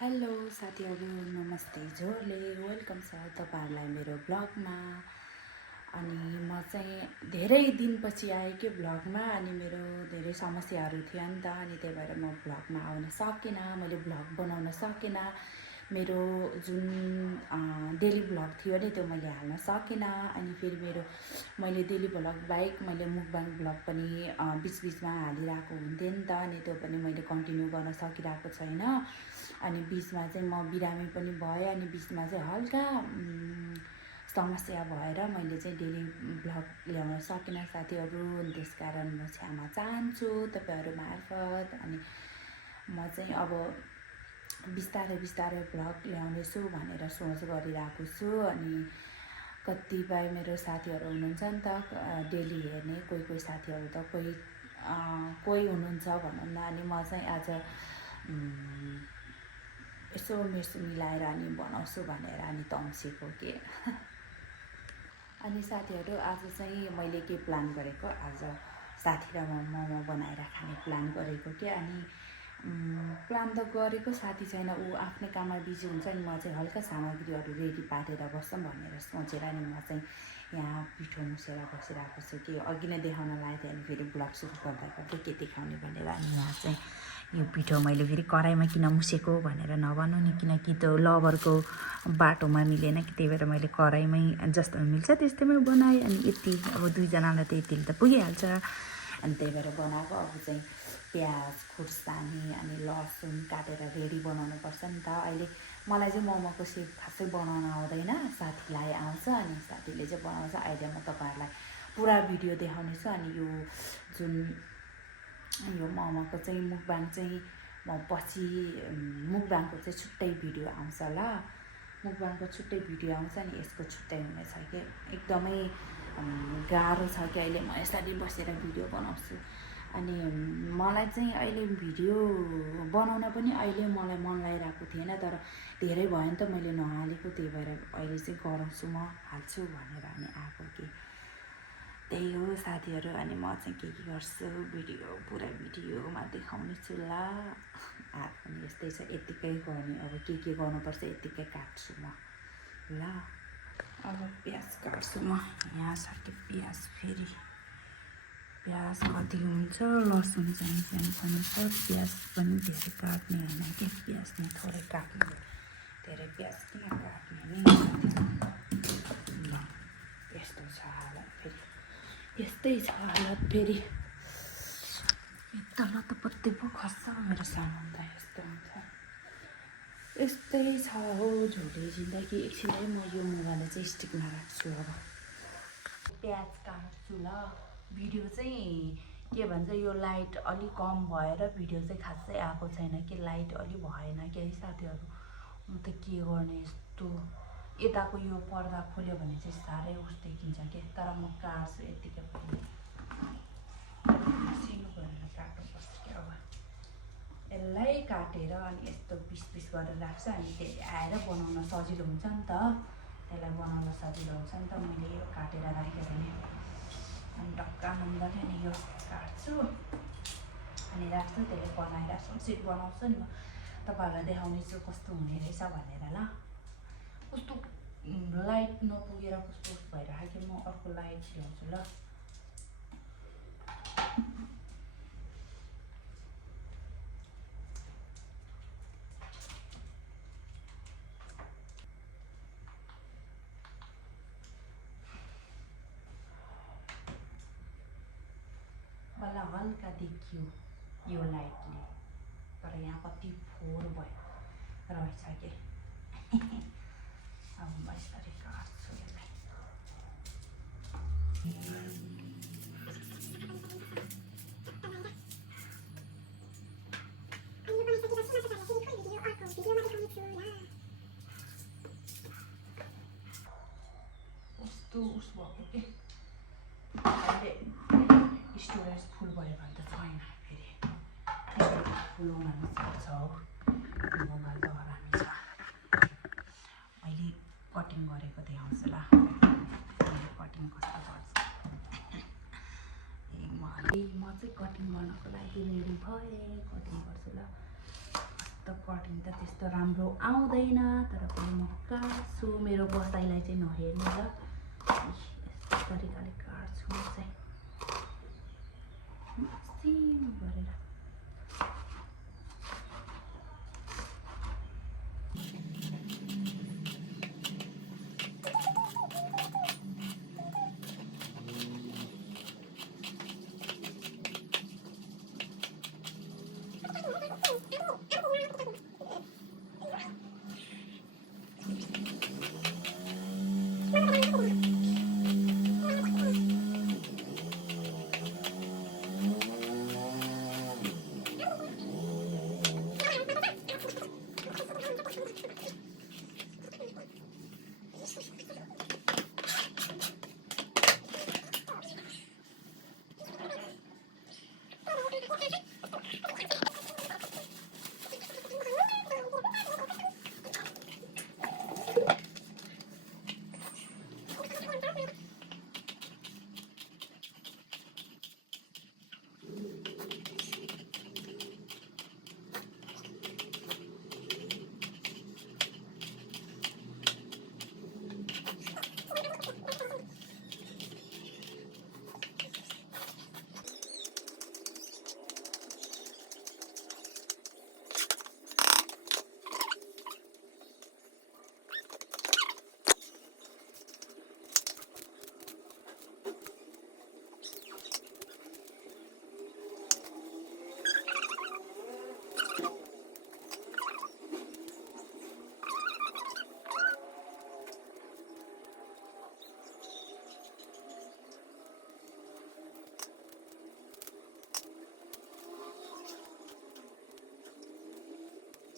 Hello साथीहरू, नमस्ते जोरले welcome छ तपाईँहरूलाई मेरो ब्लगमा। अनि म चाहिँ धेरै दिनपछि आएँ कि ब्लगमा। अनि मेरो धेरै समस्याहरू थियो नि त, अनि त्यही भएर म ब्लगमा आउन सकिनँ, मैले ब्लग बनाउन सकिनँ। मेरो जुन डेली ब्लग थियो नि त्यो मैले हाल्न सकिनँ। अनि फेरि मैले डेली ब्लग बाहेक मैले मुकबाङ ब्लग पनि बिचबिचमा हालिरहेको हुन्थेँ नि त, अनि त्यो पनि मैले कन्टिन्यू गर्न सकिरहेको छैन। अनि बिचमा चाहिँ म बिरामी पनि भएँ, अनि बिचमा चाहिँ हल्का समस्या भएर मैले चाहिँ डेली ब्लग ल्याउन सकिनँ साथीहरू। अनि त्यस कारण म क्षमा चाहन्छु तपाईँहरू मार्फत। अनि म चाहिँ अब बिस्तारै ब्लग ल्याउनेछु भनेर सोच गरिरहेको छु। अनि कतिपय मेरो साथीहरू हुनुहुन्छ नि त डेली हेर्ने, कोही साथीहरू त कोही हुनुहुन्छ भनौँ न। अनि म चाहिँ आज यसो मेसो मिलाएर अनि बनाउँछु भनेर अनि तम्सेको के। अनि साथीहरू आज चाहिँ मैले के प्लान गरेको, आज साथी र म मोमो बनाएर खाने प्लान गरेको के। अनि प्लान त गरेको, साथी छैन, ऊ आफ्नै काममा बिजी हुन्छ। नि म चाहिँ हल्का सामग्रीहरू रेडी पारेर बस्छौँ भनेर सोचेर नि म चाहिँ यहाँ पिठो मुसेर बसिरहेको छु कि अघि नै देखाउन लागेको थिएँ। अनि फेरि ब्लग सुरु गर्दा के देखाउने भनेर। अनि यहाँ चाहिँ यो पिठो मैले फेरि कराईमा किन मुसेको भनेर नभन्नु नि, किनकि त्यो लबरको बाटोमा मिलेन कि, त्यही भएर मैले कराईमै जस्तोमा मिल्छ त्यस्तैमै बनाएँ। अनि यति अब दुईजनालाई त यतिले त पुगिहाल्छ। अनि त्यही भएर बनाएको। अब चाहिँ प्याज खुर्सानी अनि लसुन काटेर रेडी बनाउनुपर्छ नि त। अहिले मलाई चाहिँ मोमोको सेप खासै बनाउन आउँदैन, साथीलाई आउँछ। अनि साथीले चाहिँ बनाउँछ। अहिले म तपाईँहरूलाई पुरा भिडियो देखाउनेछु। अनि यो मोमोको चाहिँ मुकबाङ चाहिँ म पछि मुकबाङको चाहिँ छुट्टै भिडियो आउँछ ल, मुकबाङको छुट्टै भिडियो आउँछ। अनि यसको छुट्टै हुनेछ कि। एकदमै गाह्रो छ कि अहिले म यसरी बसेर भिडियो बनाउँछु। अनि मलाई चाहिँ अहिले भिडियो बनाउन पनि अहिले मलाई मन लागिरहेको थिएन, तर धेरै भयो नि त मैले नहालेको, त्यही भएर अहिले चाहिँ गराउँछु, म हाल्छु भनेर अनि आएको कि। त्यही हो साथीहरू। अनि म चाहिँ के गर्छु, पुरा भिडियोमा देखाउने छु ल। पनि यस्तै छ, यत्तिकै गर्ने। अब के गर्नुपर्छ यत्तिकै काट्छु म ल। अब प्याज काट्छु म। यहाँ छ कि प्याज, फेरि प्याज कति हुन्छ, लसुन चाहिँ सानो छ, प्याज पनि धेरै काट्ने होइन कि, प्याज पनि थोरै काट्ने, धेरै प्याज किन काट्ने नि। ल यस्तो छ हालत, फेरि यस्तै छ हालत। फेरि तल त पत्ते पो खस्छ मेरो सामान त, यस्तो हुन्छ। यस्तै छ हो झोले जिन्दगी। एकछिनै म यो मोबाइल चाहिँ स्टिकमा राख्छु। अब प्याज काट्छु ल। भिडियो चाहिँ के भन्छ, यो लाइट अलिक कम भएर भिडियो चाहिँ खासै आएको छैन कि, लाइट अलिक भएन क्या है साथीहरू। त के गर्ने, यस्तो यताको यो पर्दा खोल्यो भने चाहिँ साह्रै उस देखिन्छ कि। तर म काट्छु यत्तिकै पनि, सिनो गरेर काट्नुपर्छ क्या। अब यसलाई काटेर अनि यस्तो पिस गरेर राख्छ। अनि त्यसले आएर बनाउन सजिलो हुन्छ नि त, त्यसलाई बनाउन सजिलो हुन्छ नि त। मैले यो काटेर राखेँ भने अनि टक्का मजाले नि यो काट्छु अनि राख्छु, त्यसले बनाएर सब्जी बनाउँछु नि म। तपाईँहरूलाई देखाउने छु कस्तो हुने रहेछ भनेर ल। कस्तो लाइट नपुगेर कस्तो भइरहेको थियो, म अर्को लाइट ल्याउँछु ल। मलाई हल्का देखियो यो लाइटले, तर यहाँ कति फोहोर भयो रहेछ कि। अब म यसरी काट्छु यसलाई। कस्तो उस भएको कि, अहिले स्टोरेज फुल भयो भने त छैन, फेरि स्टोरेज फुल हुन सक्छ हो। मोबाइल त हरामी छ। मैले कटिङ गरेको देखाउँछु ल, कटिङ कस्तो गर्छ। म चाहिँ कटिङ गर्नको लागि रेडी भएँ, कटिङ गर्छु ल। त कटिङ त त्यस्तो राम्रो आउँदैन तर पनि म काट्छु मेरो बसाइलाई चाहिँ नहेर्नु ल यस्तो तरिकाले काट्छु म चाहिँ मसिनो गरेर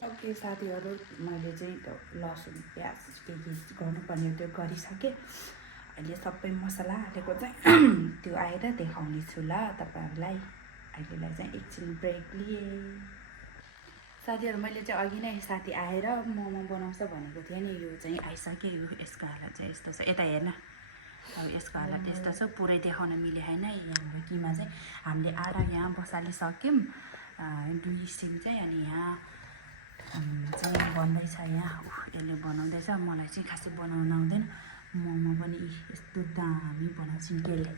ओके साथीहरू मैले चाहिँ लसुन प्याज के गर्नुपर्ने त्यो गरिसकेँ अहिले सबै मसला हालेको चाहिँ त्यो आएर देखाउने छु ल तपाईँहरूलाई अहिलेलाई चाहिँ एकछिन ब्रेक लिएँ साथीहरू मैले चाहिँ अघि नै साथी आएर मोमो बनाउँछ भनेको थिएँ नि यो चाहिँ आइसक्यो यो यसको हालत चाहिँ यस्तो छ यता हेर्न अब यसको हालत यस्तो छ पुरै देखाउन मिले होइन यहाँ किमा चाहिँ हामीले आटा यहाँ बसालिसक्यौँ 2 स्टिम चाहिँ अनि यहाँ चाहिँ बन्दैछ यहाँ यसले बनाउँदैछ मलाई चाहिँ खासै बनाउन आउँदैन मोमो पनि यस्तो दामी बनाउँछु त्यसले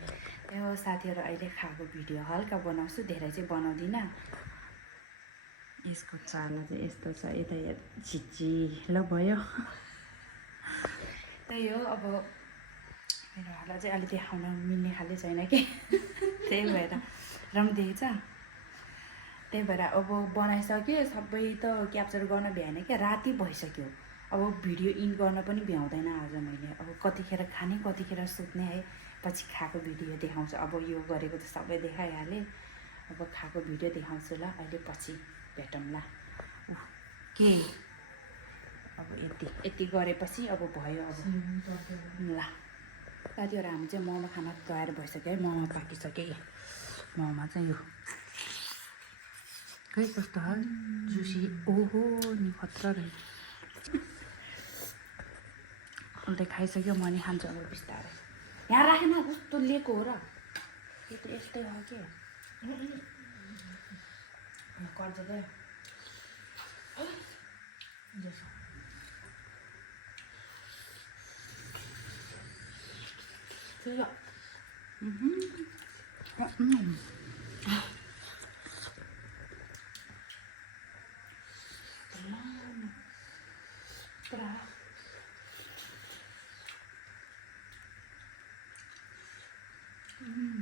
त्यो साथीहरू अहिले खाएको भिडियो हल्का बनाउँछु धेरै चाहिँ बनाउँदिनँ यसको चाला चाहिँ यस्तो छ यता छिचिलो भयो त्यही हो अब मेरो हालत चाहिँ अलि देखाउन मिल्ने खाले छैन कि त्यही भएर राम्रो देखेछ त्यही भएर अब बनाइसक्यो सबै त क्याप्चर गर्न भ्याएन क्या राति भइसक्यो अब भिडियो इन गर्न पनि भ्याउँदैन आज मैले अब कतिखेर खाने कतिखेर सुत्ने है पछि खाएको भिडियो देखाउँछु अब यो गरेको त सबै देखाइहालेँ अब खाएको भिडियो देखाउँछु ल अहिले पछि भेटौँला के अब यति गरेपछि अब भयो अब ल साथीहरू हामी चाहिँ मोमो खाना तयार भइसक्यो है मोमो पाकिसक्यो मोमोमा चाहिँ यो खै कस्तो जुसी ओहो नि खतरा रहेछ उसले खाइसक्यो म नि खान्छु अब बिस्तारै यहाँ राखेन कस्तो लिएको हो र यो त यस्तै हो के कर्ज गयो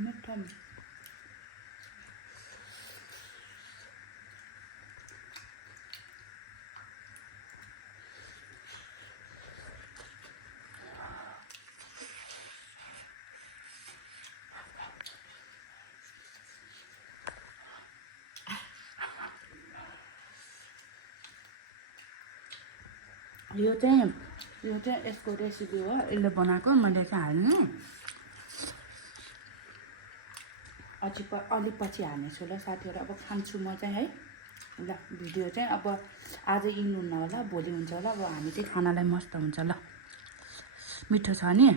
मिठो यो चाहिँ यसको रेसिपी हो यसले बनाएको मैले चाहिँ हाल्नु अलि पछि हाल्नेछु ल साथीहरू अब खान्छु म चाहिँ है ल भिडियो चाहिँ अब आज इन हुन्न होला भोलि हुन्छ होला अब हामी चाहिँ खानालाई मस्त हुन्छ ल मिठो छ नि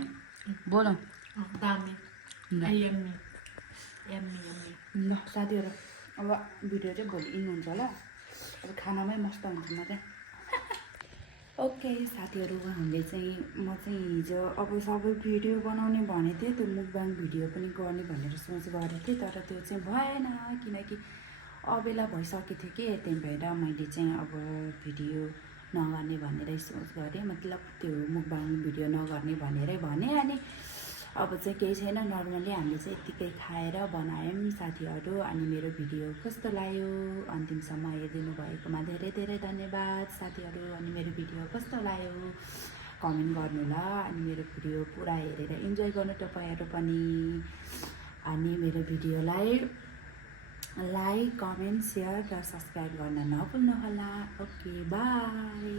बोल ल साथीहरू अब भिडियो चाहिँ भोलि इन हुन्छ होला अब खानामै मस्त हुन्छ म चाहिँ। ओके साथीहरू, हामीले चाहिँ म चाहिँ हिजो अब सबै भिडियो बनाउने भनेको थिएँ, त्यो मुकबाङ भिडियो पनि गर्ने भनेर सोच गरेको थिएँ, तर त्यो चाहिँ भएन किनकि अबेला भइसकेको थियो कि, त्यही भएर मैले चाहिँ अब भिडियो नगर्ने भनेर सोच गरेँ, मतलब त्यो मुकबाङ भिडियो नगर्ने भनेरै भने। अनि अब चाहिँ केही छैन, नर्मली हामीले चाहिँ यत्तिकै खाएर बनायौँ साथीहरू। अनि मेरो भिडियो कस्तो लाग्यो अन्तिमसम्म हेरिदिनु भएकोमा धेरै धेरै धन्यवाद साथीहरू। अनि मेरो भिडियो कस्तो लाग्यो कमेन्ट गर्नु ल। अनि मेरो भिडियो पुरा हेरेर इन्जोय गर्नु तपाईँहरू पनि। अनि मेरो भिडियोलाई लाइक, कमेन्ट, सेयर र सब्सक्राइब गर्न नभुल्नुहोला। Okay by.